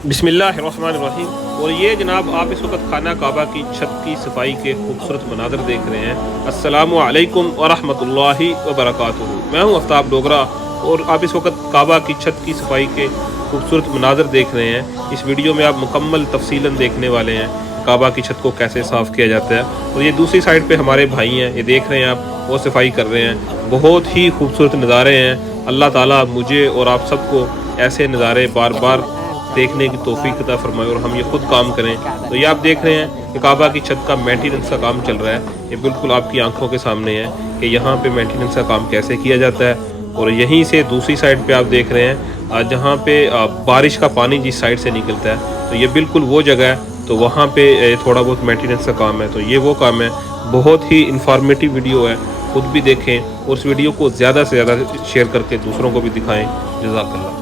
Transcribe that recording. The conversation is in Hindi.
बिस्मिल्लाहिर्रहमानिर्रहीम। और ये जनाब आप इस वक्त खाना काबा की छत की सफाई के खूबसूरत मनाज़र देख रहे हैं। अस्सलामु अलैकुम व रहमतुल्लाहि व बरकातुहू। मैं हूँ आफ्ताब डोगरा और आप इस वक्त काबा की छत की सफाई के खूबसूरत मनाज़र देख रहे हैं। इस वीडियो में आप मुकम्मल तफसीलन देखने वाले हैं काबा की छत को कैसे साफ़ किया जाता है। और ये दूसरी साइड पे हमारे भाई हैं, ये देख रहे हैं आप, वो सफाई कर रहे हैं। बहुत ही खूबसूरत नज़ारे हैं। अल्लाह ताला मुझे और आप सबको ऐसे नज़ारे बार बार देखने की तौफीक अता फरमाए और हम ये खुद काम करें। तो ये आप देख रहे हैं कि काबा की छत का मेंटेनेंस का काम चल रहा है। ये बिल्कुल आपकी आंखों के सामने है कि यहाँ पे मेंटेनेंस का काम कैसे किया जाता है। और यहीं से दूसरी साइड पे आप देख रहे हैं जहाँ पे बारिश का पानी जिस साइड से निकलता है, तो ये बिल्कुल वो जगह है। तो वहाँ पे थोड़ा बहुत मेंटेनेंस का काम है। तो ये वो काम है। बहुत ही इंफॉर्मेटिव वीडियो है, खुद भी देखें और उस वीडियो को ज़्यादा से ज़्यादा शेयर करके दूसरों को भी दिखाएँ। जज़ाकल्लाह।